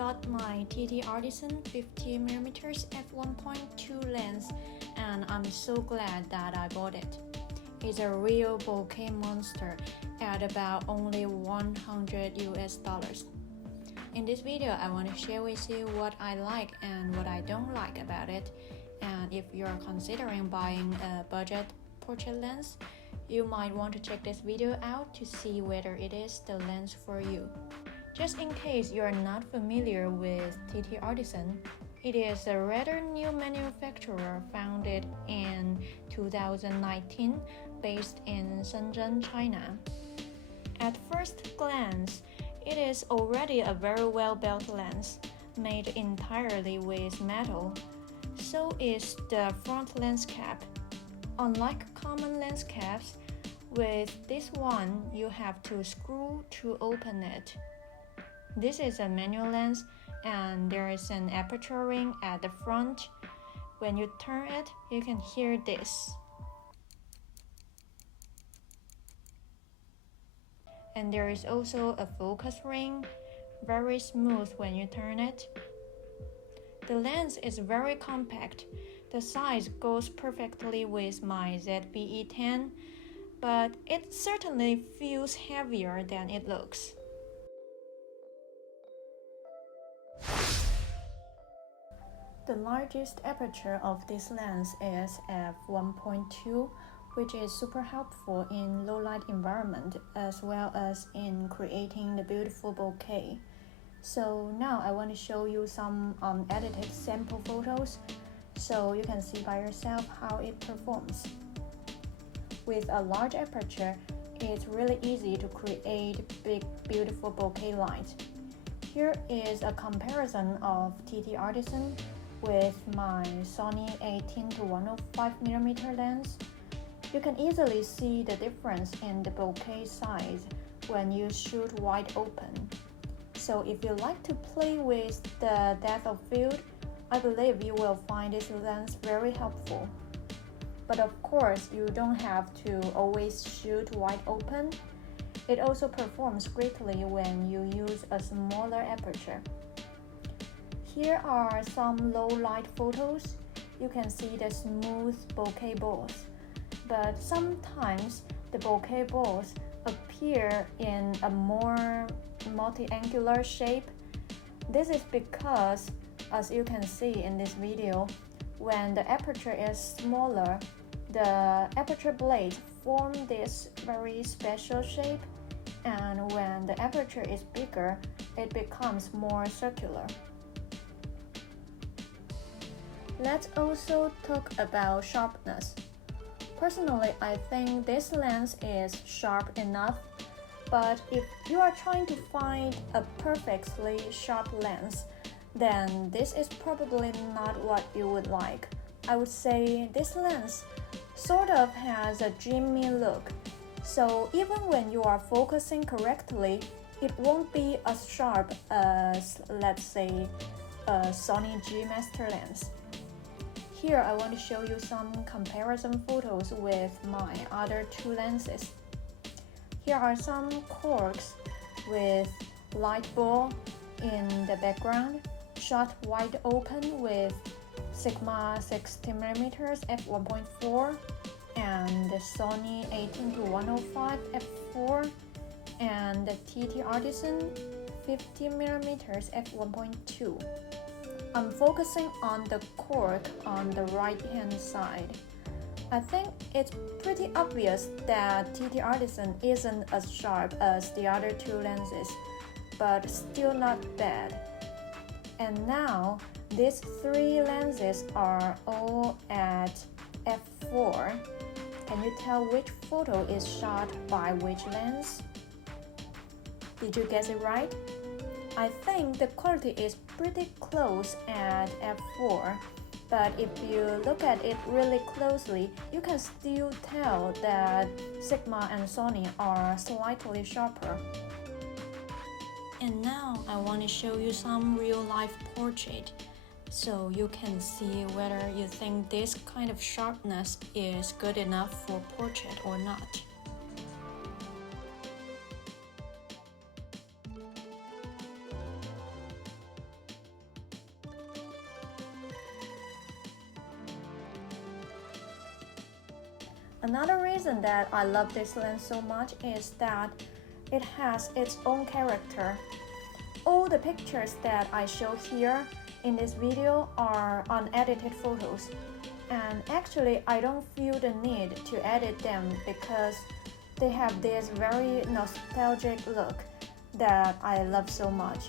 got my TTArtisan 50mm F1.2 lens and I'm so glad that I bought it. It's a real bokeh monster at about only $100 US. In this video, I want to share with you what I like and what I don't like about it. And if you're considering buying a budget portrait lens, you might want to check this video out to see whether it is the lens for you. Just in case you're not familiar with TTArtisan, it is a rather new manufacturer founded in 2019 based in Shenzhen, China. At first glance, it is already a very well-built lens, made entirely with metal. So is the front lens cap. Unlike common lens caps, with this one you have to screw to open it. This is a manual lens and there is an aperture ring at the front. When you turn it, you can hear this. And there is also a focus ring, very smooth when you turn it. The lens is very compact. The size goes perfectly with my ZVE10, but it certainly feels heavier than it looks. The largest aperture of this lens is f1.2, which is super helpful in low light environment as well as in creating the beautiful bokeh. So now I want to show you some unedited sample photos so you can see by yourself how it performs. With a large aperture, it's really easy to create big beautiful bokeh light. Here is a comparison of TTArtisan with my Sony A10-105mm lens. You can easily see the difference in the bokeh size when you shoot wide open. So if you like to play with the depth of field, I believe you will find this lens very helpful. But of course, you don't have to always shoot wide open. It also performs greatly when you use a smaller aperture. Here are some low light photos. You can see the smooth bokeh balls. But sometimes the bokeh balls appear in a more multi-angular shape. This is because, as you can see in this video, when the aperture is smaller, the aperture blades form this very special shape, and when the aperture is bigger, it becomes more circular. Let's also talk about sharpness. Personally, I think this lens is sharp enough, but if you are trying to find a perfectly sharp lens, then this is probably not what you would like. I would say this lens sort of has a dreamy look, so even when you are focusing correctly, it won't be as sharp as, let's say, a Sony G Master lens. Here I want to show you some comparison photos with my other two lenses. Here are some corks with light ball in the background, shot wide open with Sigma 60mm f1.4 and the Sony A10-105 f4 and the TTArtisan 50mm f1.2. I'm focusing on the cork on the right hand side. I think it's pretty obvious that TTArtisan isn't as sharp as the other two lenses, but still not bad. And now, these three lenses are all at f4. Can you tell which photo is shot by which lens? Did you guess it right? I think the quality is pretty close at f4, but if you look at it really closely, you can still tell that Sigma and Sony are slightly sharper. And now I want to show you some real-life portrait, so you can see whether you think this kind of sharpness is good enough for portrait or not. Another reason that I love this lens so much is that it has its own character. All the pictures that I show here in this video are unedited photos, and actually I don't feel the need to edit them because they have this very nostalgic look that I love so much.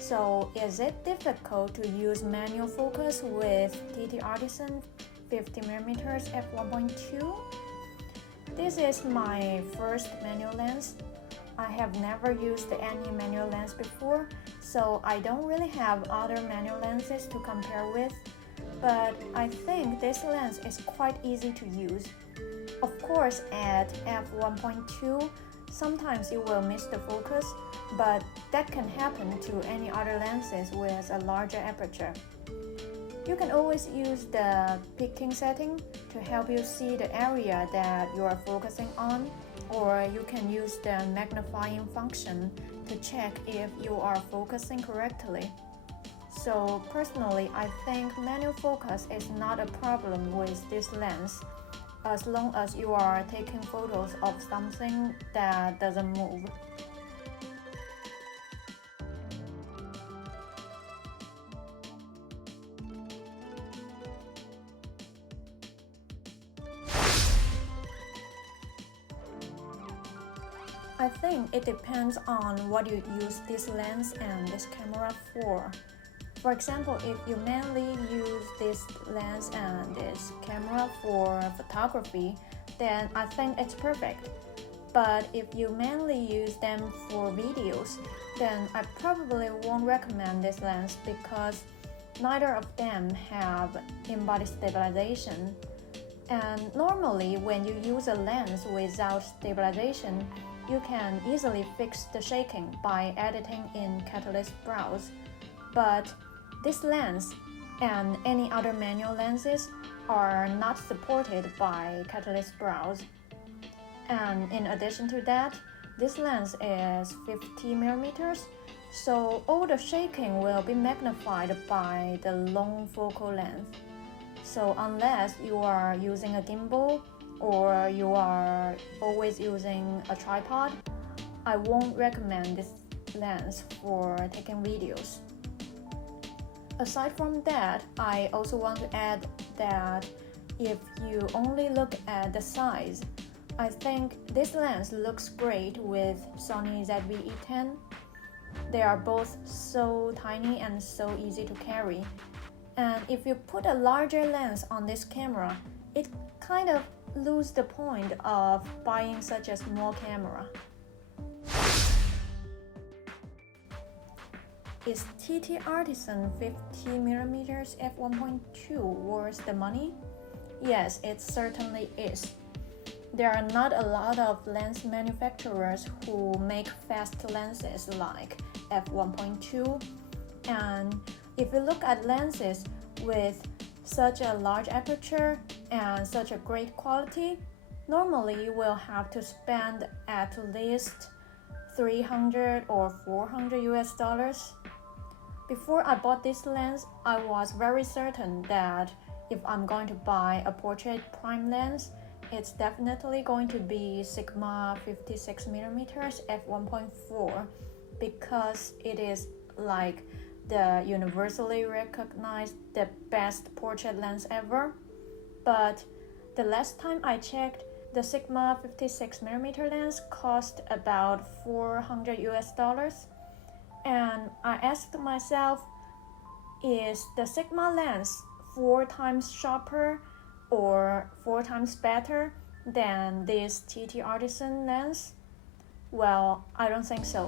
So, is it difficult to use manual focus with TTArtisan 50mm F1.2? This is my first manual lens. I have never used any manual lens before, so I don't really have other manual lenses to compare with, but I think this lens is quite easy to use. Of course, at f1.2, sometimes you will miss the focus, but that can happen to any other lenses with a larger aperture. You can always use the peaking setting to help you see the area that you are focusing on, or you can use the magnifying function to check if you are focusing correctly. So personally, I think manual focus is not a problem with this lens, as long as you are taking photos of something that doesn't move. I think it depends on what you use this lens and this camera for. For example, if you mainly use this lens and this camera for photography, then I think it's perfect. But if you mainly use them for videos, then I probably won't recommend this lens because neither of them have in-body stabilization. And normally, when you use a lens without stabilization, you can easily fix the shaking by editing in Catalyst Browse. But this lens and any other manual lenses are not supported by Catalyst Browse. And in addition to that, this lens is 50mm, so all the shaking will be magnified by the long focal length. So unless you are using a gimbal or you are always using a tripod, I won't recommend this lens for taking videos. Aside from that, I also want to add that if you only look at the size, I think this lens looks great with Sony ZVE10. They are both so tiny and so easy to carry. And if you put a larger lens on this camera, it kind of loses the point of buying such a small camera. Is TTArtisan 50mm F1.2 worth the money? Yes, it certainly is. There are not a lot of lens manufacturers who make fast lenses like F1.2, and if you look at lenses with such a large aperture and such a great quality, normally you will have to spend at least $300 or $400. Before I bought this lens, I was very certain that if I'm going to buy a portrait prime lens, it's definitely going to be Sigma 56mm f1.4 because it is like the universally recognized the best portrait lens ever. But the last time I checked, the Sigma 56mm lens cost about $400, and I asked myself, is the Sigma lens 4 times sharper or 4 times better than this TTArtisan lens? Well, I don't think so.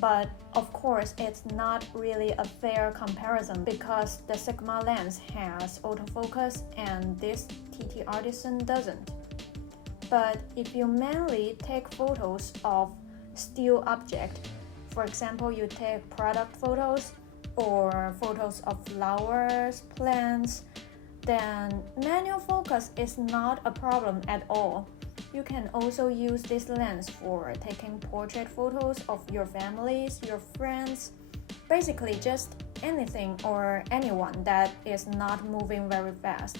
But of course, it's not really a fair comparison because the Sigma lens has autofocus and this TTArtisan doesn't. But if you mainly take photos of still object, for example, you take product photos or photos of flowers, plants, then manual focus is not a problem at all. You can also use this lens for taking portrait photos of your families, your friends, basically just anything or anyone that is not moving very fast.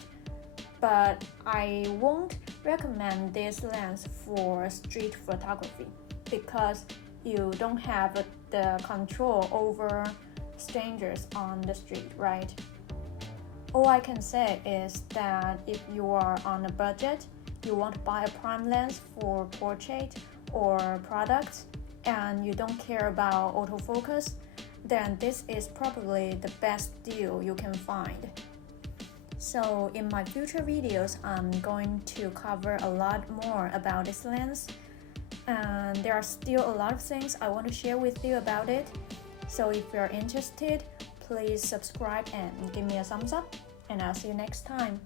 But I won't recommend this lens for street photography because you don't have the control over strangers on the street, right? All I can say is that if you are on a budget, you want to buy a prime lens for portrait or products, and you don't care about autofocus, then this is probably the best deal you can find. So in my future videos, I'm going to cover a lot more about this lens, and there are still a lot of things I want to share with you about it. So if you're interested, please subscribe and give me a thumbs up, and I'll see you next time.